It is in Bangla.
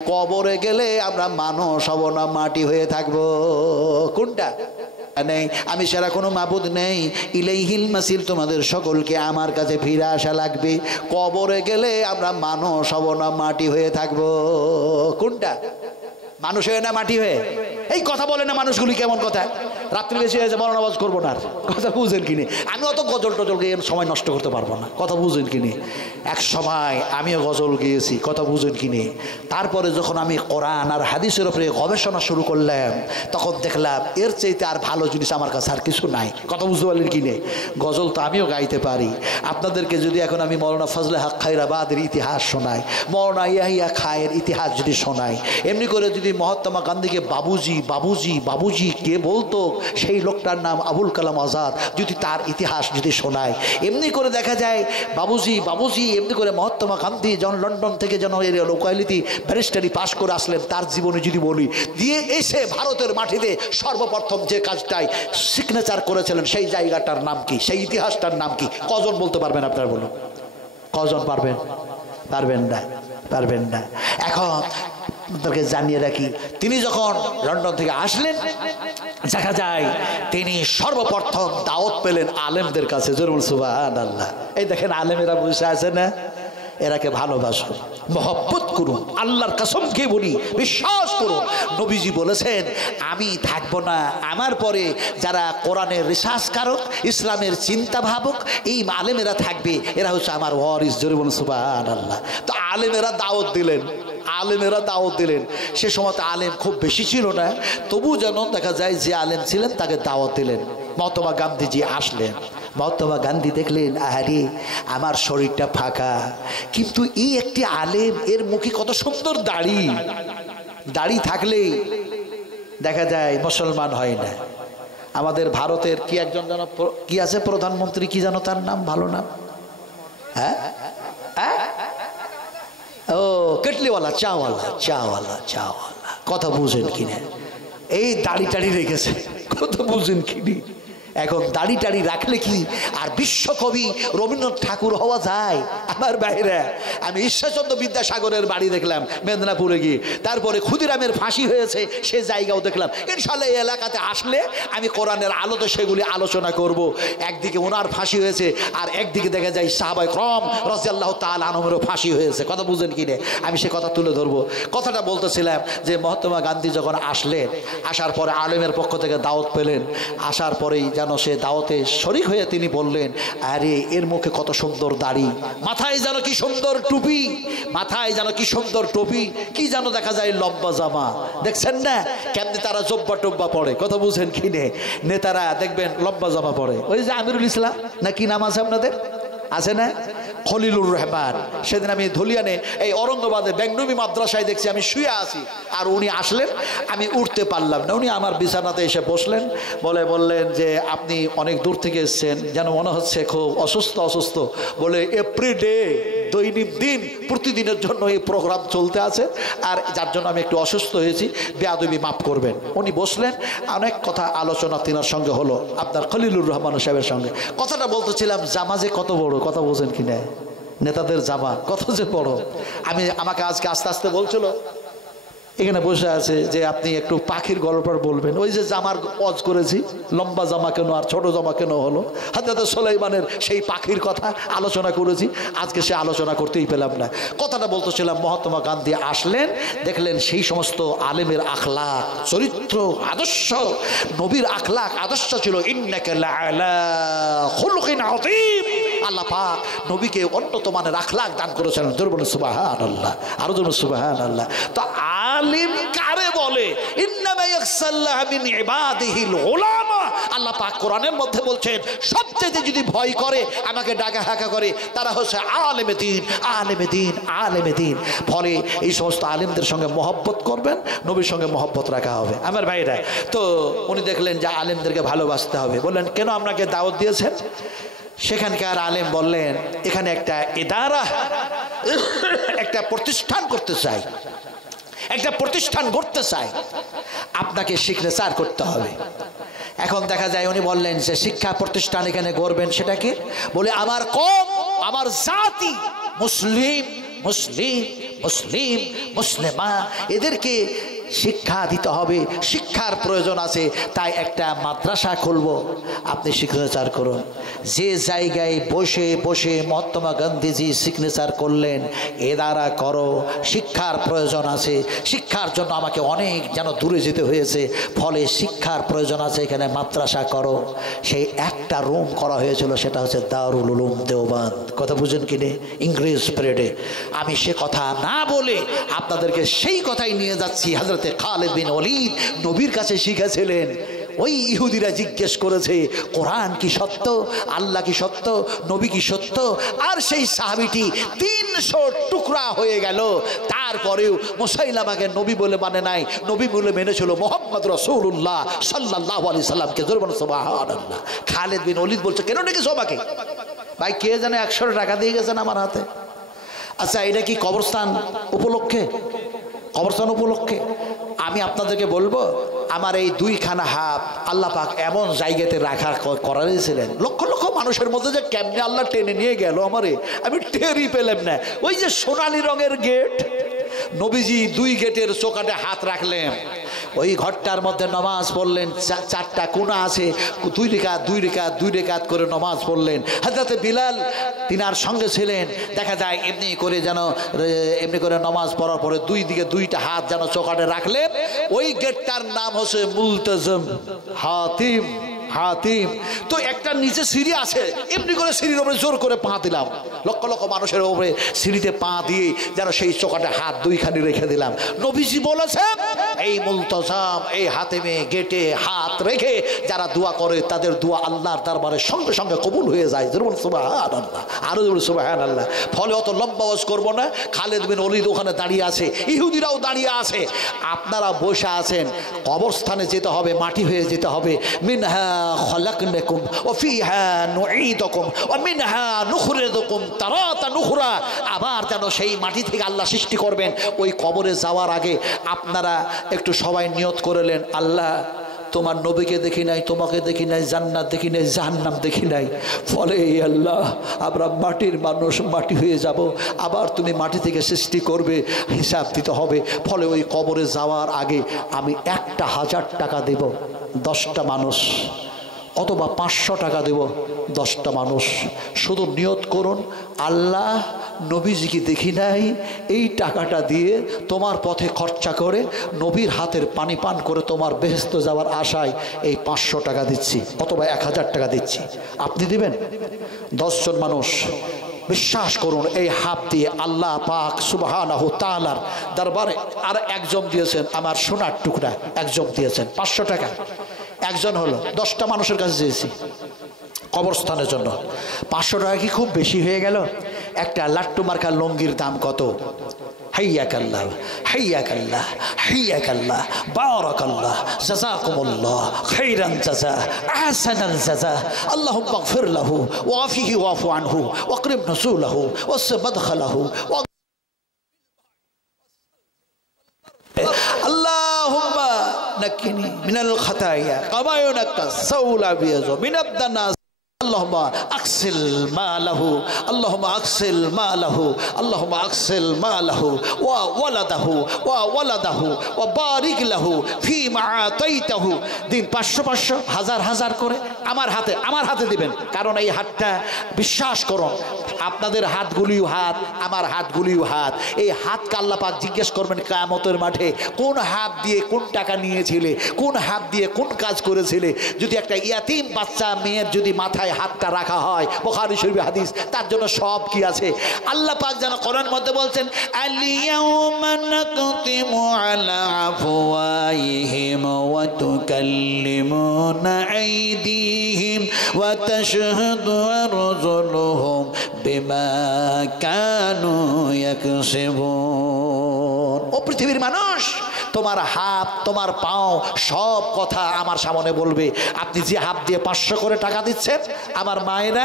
কবরে গেলে আমরা মানুষ হব না, মাটি হয়ে থাকবো। কোনটা নেই? আমি সারা কোনো মাবুদ নেই। ইলাইহিল মাসির, তোমাদের সকলকে আমার কাছে ফিরে আসা লাগবে। কবরে গেলে আমরা মানুষ হব না, মাটি হয়ে থাকবো। কোনটা? মানুষ হয়ে না মাটি হয়ে? এই কথা বলে না মানুষগুলি, কেমন কথা? রাত্রি বেশি হয়েছে, বড় নামাজ করবো না। কথা বুঝেন কিনে? আমি অত গজল টজল গিয়ে সময় নষ্ট করতে পারবো না। কথা বুঝেন কিনে? এক সময় আমিও গজল গিয়েছি। কথা বুঝেন কিনে? তারপরে যখন আমি কোরআন আর হাদিসের উপরে গবেষণা শুরু করলাম, তখন দেখলাম এর চাইতে আর ভালো জিনিস আমার কাছে আর কিছু নাই। কথা বুঝতে পারলেন কিনে? গজল তো আমিও গাইতে পারি। আপনাদেরকে যদি এখন আমি মৌলানা ফজলে হক খায়রাবাদের ইতিহাস শোনাই, মৌলানা ইয়াহিয়া খায়ের ইতিহাস যদি শোনাই, এমনি করে যদি মহাত্মা গান্ধীকে বাবুজি বাবুজি বাবুজি কে বলতো, সেই লোকটার নাম আবুল কালাম আজাদ, যদি তার ইতিহাস যদি শোনায়, এমনি করে দেখা যায় বাবুজি বাবুজি এমনি করে মহাত্মা গান্ধী যখন লন্ডন থেকে যেন এর লোকালিটি ব্যারিস্টারি পাশ করে আসলেন, তার জীবনে যদি বলি, দিয়ে এসে ভারতের মাটিতে সর্বপ্রথম যে কাজটাই সিগনেচার করেছিলেন, সেই জায়গাটার নাম কি, সেই ইতিহাসটার নাম কি? কজন বলতে পারবেন? আপনারা বলুন, কজন পারবেন? পারবেন না, পারবেন না। এখন আপনাদেরকে জানিয়ে রাখি, তিনি যখন লন্ডন থেকে আসলেন, দেখা যায় তিনি সর্বপ্রথম দাওয়াত পেলেন আলেমদের কাছে। জরুর সুবহানাল্লাহ। এই দেখেন আলেমেরা বসে আছে না, এরাকে ভালোবাসুন, মহব্বত করুন, আল্লাহর কসম খেয়ে বলি, বিশ্বাস করুন, নবীজি বলেছেন আমি থাকবো না, আমার পরে যারা কোরআনের রিসার্চকারক, ইসলামের চিন্তা ভাবক, এই আলেমেরা থাকবে, এরা হচ্ছে আমার ওয়ারিস। জোরে বলুন সুবহানাল্লাহ। তো আলেমেরা দাওয়াত দিলেন, আলেমেরা দাওয়াত দিলেন। সে সময় আলেম খুব বেশি ছিল না, তবু যেন দেখা যায় যে আলেম ছিলেন তাকে দাওয়াত দিলেন। মহাত্মা গান্ধীজি আসলেন। মহাত্মা গান্ধী দেখলেন, আরে আমার শরীরটা ফাঁকা, কিন্তু এই একটি আলেম, এর মুখে কত সুন্দর দাড়ি, দাড়ি থাকলে দেখা যায় মুসলমান হয় না। আমাদের ভারতের কি একজন যেন কি আছে প্রধানমন্ত্রী, কি যেন তার নাম, ভালো নাম, হ্যাঁ হ্যাঁ, ও কেটলিওয়ালা, চাওয়ালা, চাওয়ালা, চাওয়ালা। কথা বুঝেন কিনা? এই দাড়ি টাড়ি রেখেছে, কথা বুঝেন কিনি? এখন দাড়ি টাড়ি রাখলে কি আর বিশ্বকবি রবীন্দ্রনাথ ঠাকুর হওয়া যায়? আমার বাইরে আমি ঈশ্বরচন্দ্র বিদ্যাসাগরের বাড়ি দেখলাম মেদিনীপুরে গিয়ে, তারপরে ক্ষুদিরামের ফাঁসি হয়েছে সে জায়গাও দেখলাম। ইনশাআল্লাহ এই এলাকাতে আসলে আমি কোরআনের আলোতে সেগুলি আলোচনা করব। একদিকে ওনার ফাঁসি হয়েছে, আর একদিকে দেখা যায় সাহাবায়ে কেরাম রাদিয়াল্লাহু তাআলা আনহুমেরও ফাঁসি হয়েছে। কথা বুঝেন কিনে? আমি সে কথা তুলে ধরবো। কথাটা বলতেছিলাম যে মহাত্মা গান্ধী যখন আসলেন, আসার পরে আলেমের পক্ষ থেকে দাওয়াত পেলেন, আসার পরেই সে দাওয়াতে শরীক হয়ে তিনি বললেন, আরে এর মুখে কত সুন্দর দাড়ি, মাথায় যেন কি সুন্দর টুপি, মাথায় যেন কি সুন্দর টুপি, কি যেন দেখা যায় লম্বা জামা। দেখছেন না কেমনি তারা জব্বা টব্বা পড়ে? কথা বুঝেন কিনে? নেতারা দেখবেন লম্বা জামা পড়ে। ওই যে আমিরুল ইসলাম না কি নাম আছে আপনাদের, আছে না, খলিলুর রহমান, সেদিন আমি ধুলিয়ানে এই ঔরঙ্গাবাদে বেগনবী মাদ্রাসায় দেখছি, আমি শুয়ে আছি, আর উনি আসলেন, আমি উঠতে পারলাম না। উনি আমার বিছানাতে এসে বসলেন, বললেন যে আপনি অনেক দূর থেকে এসেছেন, যেন মনে হচ্ছে খুব অসুস্থ অসুস্থ। বলে এভরিডে, দৈনিক দিন, প্রতিদিনের জন্য এই প্রোগ্রাম চলতে আছে, আর যার জন্য আমি একটু অসুস্থ হয়েছি, বেয়াদবি মাফ করবেন। উনি বসলেন, অনেক কথা আলোচনা তিনার সঙ্গে হলো, আপনার খলিলুর রহমান সাহেবের সঙ্গে। কথাটা বলতেছিলাম, জামা যে কত বড়, কথা বোঝেন কিনা? নেতাদের জামা কত যে বড়। আমাকে আজকে আস্তে আস্তে বলছিল, এখানে বসে আছে, যে আপনি একটু পাখির গল্প বলবেন। ওই যে জামার ওয়াজ করেছি, লম্বা জামা কেন আর ছোট জামা কেন হলো, হযরত সুলাইমানের সেই পাখির কথা আলোচনা করেছি, আজকে সে আলোচনা করতেই পেলাম না। কথাটা বলতেছিলাম, মহাত্মা গান্ধী আসলেন, দেখলেন সেই সমস্ত আলেমের আখলাক, চরিত্র, আদর্শ, নবীর আখলাক আদর্শ ছিল, ইন্নাকা লাআলা খুলুকিন আযীম। আল্লাহ পাক নবীকে উন্নত মানের আখলাক দান করেছেন। জোরে বলুন সুবহানাল্লাহ, আরো জোরে সুবহানাল্লাহ। তো আলিম কারে বলে? ইন্নামা ইয়াখশাল্লাহ মিন ইবাদিহিল উলামা। আল্লাহ পাক কোরআনের মধ্যে বলছেন, সবচেয়ে যদি ভয় করে, আমাকে ডাকা হাঁকা করে, তারা হচ্ছে আলেমে দ্বীন, আলেমে দ্বীন, আলেমে দ্বীন। ফলে এই সমস্ত আলেমদের সঙ্গে মহব্বত করবেন, নবীর সঙ্গে মহব্বত রাখা হবে। আমার ভাইরা, তো উনি দেখলেন যে আলেমদেরকে ভালোবাসতে হবে। বললেন, কেন আপনাকে দাওয়াত দিয়েছেন? সেখানকার আলেম বললেন, এখানে একটা ইদারা, একটা প্রতিষ্ঠান করতে চাই, একটা প্রতিষ্ঠান গড়তে চাই, আপনাকে সিগনেচার করতে হবে। এখন দেখা যায় উনি বললেন যে শিক্ষা প্রতিষ্ঠান এখানে গড়বেন, সেটা কি? বলে আমার কওম, আমার জাতি মুসলিম, মুসলিম মুসলিম মুসলিমা, এদেরকে শিক্ষা দিতে হবে, শিক্ষার প্রয়োজন আছে। তাই একটা মাদ্রাসা খুলবো, আপনি সিগনেচার করুন। যে জায়গায় বসে বসে মহাত্মা গান্ধীজি সিগনেচার করলেন, এ দ্বারা করো। শিক্ষার প্রয়োজন আছে, শিক্ষার জন্য আমাকে অনেক যেন দূরে যেতে হয়েছে, ফলে শিক্ষার প্রয়োজন আছে, এখানে মাদ্রাসা করো। সেই একটা রুম করা হয়েছিল, সেটা হচ্ছে দারুল উলুম দেওবান্দ। কথা বুঝেন কিনে? ইংরেজ পিরিয়ডে। আমি সে কথা না বলে আপনাদেরকে সেই কথাই নিয়ে যাচ্ছি। হযরতে খালিদ বিন ওয়ালিদ নবীর কাছে শিখেছিলেন। ওই ইহুদিরা জিজ্ঞেস করেছে, কোরআন কি সত্য, আল্লাহ কি সত্য, নবী কি সত্য? আর সেই সাহাবীটি 300 টুকরা হয়ে গেল। তারপরেও মুসাইলামাকে নবী বলে মানে নাই, নবী বলে মেনেছিল মুহাম্মদ রাসূলুল্লাহ সাল্লাল্লাহু আলাইহি সাল্লামকে। জোরে সুবহানাল্লাহ। খালিদ বিন ওয়ালিদ বলছে, কেন ডেকেছো আমাকে? ভাই কে জানে 100 টাকা দিয়ে গেছেন আমার হাতে। আচ্ছা, এটা কি কবরস্থান উপলক্ষে? কবরস্থান উপলক্ষে আমি আপনাদেরকে বলবো, আমার এই 2খানা হাত আল্লাহ পাক এমন জায়গাতে রাখার করা দিয়েছিলেন, লক্ষ লক্ষ মানুষের মধ্যে যে কেমনে আল্লাহ টেনে নিয়ে গেল আমারে, আমি টেরই পেলাম না। ওই যে সোনালী রঙের গেট, নবীজি 2 গেটের চোকাটে হাত রাখলেন। ওই ঘরটার মধ্যে নামাজ পড়লেন, 4টা কোণা আছে, 2 রেখাত 2 রেখাত 2 রেখাত করে নামাজ পড়লেন। হযরত বিলাল তিনার সঙ্গে ছিলেন। দেখা যায় এমনি করে যেন এমনি করে নামাজ পড়ার পরে 2 দিকে 2টা হাত যেন চোকাটে রাখলেন। ওই গেটটার নাম হচ্ছে মুলতাজিম হাতিম। হাতিম তো একটা নিচে সিঁড়ি আছে, এমনি করে সিঁড়ির উপরে জোর করে পা দিলাম, লক্ষ লক্ষ মানুষের উপরে সিঁড়িতে পা দিয়ে যেন সেই চোকাটে হাত 2খানি রেখে দিলাম। নবীজি বলেছেন, এই মুলতাজিম এই হাতিমে গেটে হাত রেখে যারা দোয়া করে, তাদের দোয়া আল্লাহর দরবারে সঙ্গে সঙ্গে কবুল হয়ে যায়। জোরে সুবহানাল্লাহ, আরো জোরে সুবহানাল্লাহ। ফলে অত লম্বা ওয়াজ করব না। খালিদ বিন ওয়ালিদ ওখানে দাঁড়িয়ে আছে, ইহুদিরাও দাঁড়িয়ে আছে, আপনারা বসে আছেন। কবরস্থানে যেতে হবে, মাটি হয়ে যেতে হবে। মিনহা খলাকনাকুম ওয়া ফিহা নুঈদুকুম ওয়া মিনহা নুখরিজুকুম তারাতান উখরা। আবার যেন সেই মাটি থেকে আল্লাহ সৃষ্টি করবেন। ওই কবরে যাওয়ার আগে আপনারা একটু সবাই নিয়ত করলেন, আল্লাহ তোমার নবীকে দেখি নাই, তোমাকে দেখি নাই, জান্নাত দেখি নাই, জাহান্নাম দেখি নাই, ফলে আল্লাহ আমরা মাটির মানুষ, মাটি হয়ে যাব, আবার তুমি মাটি থেকে সৃষ্টি করবে, হিসাব দিতে হবে। ফলে ওই কবরে যাওয়ার আগে আমি 1000 টাকা দেব 10টা মানুষ, অথবা 500 টাকা দেব 10টা মানুষ। শুধু নিয়ত করুন, আল্লাহ নবীজিকে দেখি নাই, এই টাকাটা দিয়ে তোমার পথে খরচা করে নবীর হাতের পানি পান করে তোমার বেহেশত যাওয়ার আশায় এই 500 টাকা দিচ্ছি, অথবা 1000 টাকা দিচ্ছি। আপনি দিবেন? 10 জন মানুষ। বিশ্বাস করুন, এই হাত দিয়ে আল্লাহ পাক সুবহানাহু তাআলার দরবারে আর একজন দিয়েছেন, আমার সোনার টুকরা একজন দিয়েছেন 500 টাকা। একজন হলো, 10টা মানুষের কাছে চেয়েছি কবরস্থানের জন্য। 500 টাকা কি খুব বেশি হয়ে গেল? একটা লাট্টু মার্কা লঙ্গির দাম কত? হাইয়াকাল্লাহ হাইয়াকাল্লাহ হাইয়াকাল্লাহ বারাকাল্লাহ জাযাকুমুল্লাহ খাইরান জাযা আহসানাল জাযা আল্লাহুম্মা ইগফির লাহু ওয়া আফিহি ওয়াফু আনহু ওয়া আকরিম নুসুলাহু ওয়াসি মাদখালাহু আল্লাহুম্মা নাক্কিনি মিনাল খাতায়া কামা ইউনাক্কাস সাউল আবিয়াযু মিনাদ দানাস আল্লাহুম্মা আকসিল মালাহু আল্লাহুম্মা আকসিল মালাহু আল্লাহুম্মা আকসিল মালাহু ওয়া ওয়ালাদাহু ওয়া বারিক লাহু ফিমা আতাইতাহু। দিন 500 500 হাজার হাজার করে আমার হাতে দিবেন। কারণ এই হাতটা, বিশ্বাস করুন, আপনাদের হাতগুলিও হাত, আমার হাতগুলিও হাত। এই হাতকে আল্লাহ পাক জিজ্ঞেস করবেন কিয়ামতের মাঠে, কোন হাত দিয়ে কোন টাকা নিয়েছিলে, কোন হাত দিয়ে কোন কাজ করেছিলে। যদি একটা ইয়াতিম বাচ্চা মেয়ের যদি মাথায় হাতটা রাখা হয়, বুখারী শরীফ হাদিস, তার জন্য সব কি আছে। আল্লাহ পাক যেন কোরআনের মধ্যে বলছেন, আল-ইয়াউমা নাকতিমু আলা আফওয়াহিহিম ওয়া তুকাল্লিমুনা আইদিহিম ওয়া তাশহাদু আরজুলুহুম বিমা কানু ইয়াকসিবুন। ও পৃথিবীর মানুষ, তোমার হাত, তোমার পাও, সব কথা আমার সামনে বলবে। আপনি যে হাত দিয়ে 500 করে টাকা দিচ্ছেন, আমার মায়েরা